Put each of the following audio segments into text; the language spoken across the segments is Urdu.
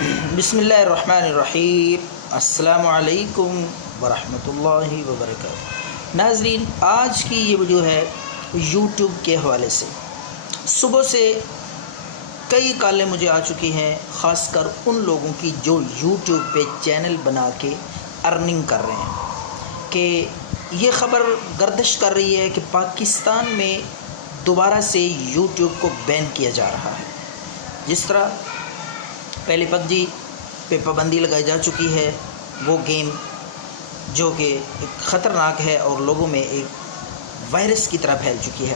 بسم اللہ الرحمن الرحیم۔ السلام علیکم ورحمۃ اللہ وبرکاتہ۔ ناظرین، آج کی یہ ویڈیو ہے یوٹیوب کے حوالے سے۔ صبح سے کئی کالیں مجھے آ چکی ہیں، خاص کر ان لوگوں کی جو یوٹیوب پہ چینل بنا کے ارننگ کر رہے ہیں کہ یہ خبر گردش کر رہی ہے کہ پاکستان میں دوبارہ سے یوٹیوب کو بین کیا جا رہا ہے۔ جس طرح پہلے پبجی پہ پابندی لگائی جا چکی ہے، وہ گیم جو کہ ایک خطرناک ہے اور لوگوں میں ایک وائرس کی طرح پھیل چکی ہے۔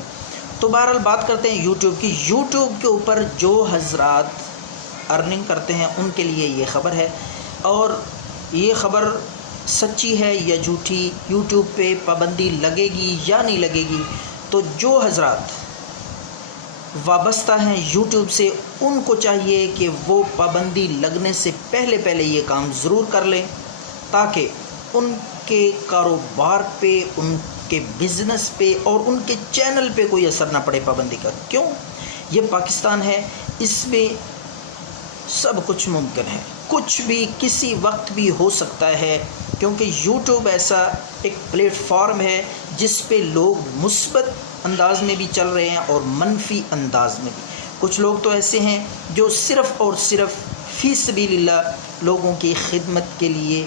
تو بہرحال بات کرتے ہیں یوٹیوب کی۔ یوٹیوب کے اوپر جو حضرات ارننگ کرتے ہیں ان کے لیے یہ خبر ہے، اور یہ خبر سچی ہے یا جھوٹی، یوٹیوب پہ پابندی لگے گی یا نہیں لگے گی، تو جو حضرات وابستہ ہیں یوٹیوب سے ان کو چاہیے کہ وہ پابندی لگنے سے پہلے یہ کام ضرور کر لیں، تاکہ ان کے کاروبار پہ، ان کے بزنس پہ اور ان کے چینل پہ کوئی اثر نہ پڑے پابندی کا۔ کیوں؟ یہ پاکستان ہے، اس میں سب کچھ ممکن ہے، کچھ بھی کسی وقت بھی ہو سکتا ہے، کیونکہ یوٹیوب ایسا ایک پلیٹ فارم ہے جس پہ لوگ مثبت انداز میں بھی چل رہے ہیں اور منفی انداز میں بھی۔ کچھ لوگ تو ایسے ہیں جو صرف اور صرف فی سبیل اللہ لوگوں کی خدمت کے لیے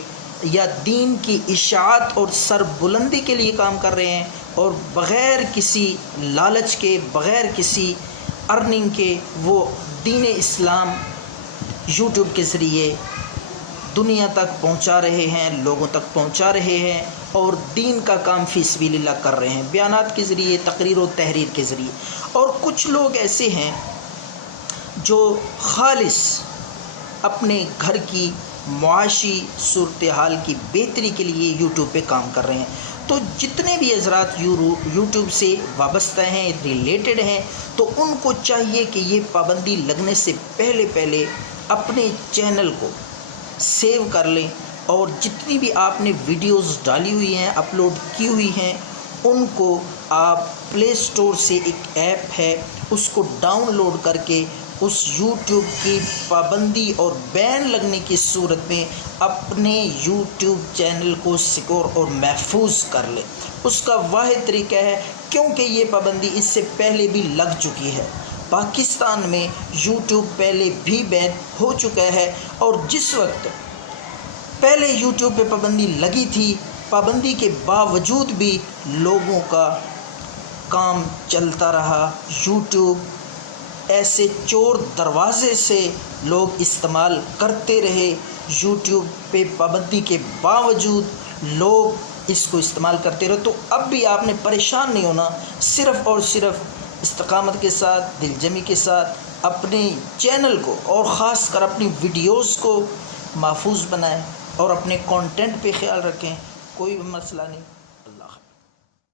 یا دین کی اشاعت اور سربلندی کے لیے کام کر رہے ہیں، اور بغیر کسی لالچ کے، بغیر کسی ارننگ کے وہ دین اسلام یوٹیوب کے ذریعے دنیا تک پہنچا رہے ہیں، لوگوں تک پہنچا رہے ہیں، اور دین کا کام فی سبیل اللہ کر رہے ہیں، بیانات کے ذریعے، تقریر و تحریر کے ذریعے۔ اور کچھ لوگ ایسے ہیں جو خالص اپنے گھر کی معاشی صورتحال کی بہتری کے لیے یوٹیوب پہ کام کر رہے ہیں۔ تو جتنے بھی حضرات یوٹیوب سے وابستہ ہیں، ریلیٹڈ ہیں، تو ان کو چاہیے کہ یہ پابندی لگنے سے پہلے اپنے چینل کو سیو کر لیں، اور جتنی بھی آپ نے ویڈیوز ڈالی ہوئی ہیں، اپلوڈ کی ہوئی ہیں، ان کو آپ پلے اسٹور سے ایک ایپ ہے اس کو ڈاؤن لوڈ کر کے اس یوٹیوب کی پابندی اور بین لگنے کی صورت میں اپنے یوٹیوب چینل کو سیکور اور محفوظ کر لیں۔ اس کا واحد طریقہ ہے، کیونکہ یہ پابندی اس سے پہلے بھی لگ چکی ہے، پاکستان میں یوٹیوب پہلے بھی بین ہو چکا ہے، اور جس وقت پہلے یوٹیوب پہ پابندی لگی تھی، پابندی کے باوجود بھی لوگوں کا کام چلتا رہا۔ یوٹیوب ایسے چور دروازے سے لوگ استعمال کرتے رہے، یوٹیوب پہ پابندی کے باوجود لوگ اس کو استعمال کرتے رہے۔ تو اب بھی آپ نے پریشان نہیں ہونا، صرف اور صرف استقامت کے ساتھ، دل جمی کے ساتھ اپنے چینل کو اور خاص کر اپنی ویڈیوز کو محفوظ بنائیں اور اپنے کانٹینٹ پہ خیال رکھیں، کوئی مسئلہ نہیں۔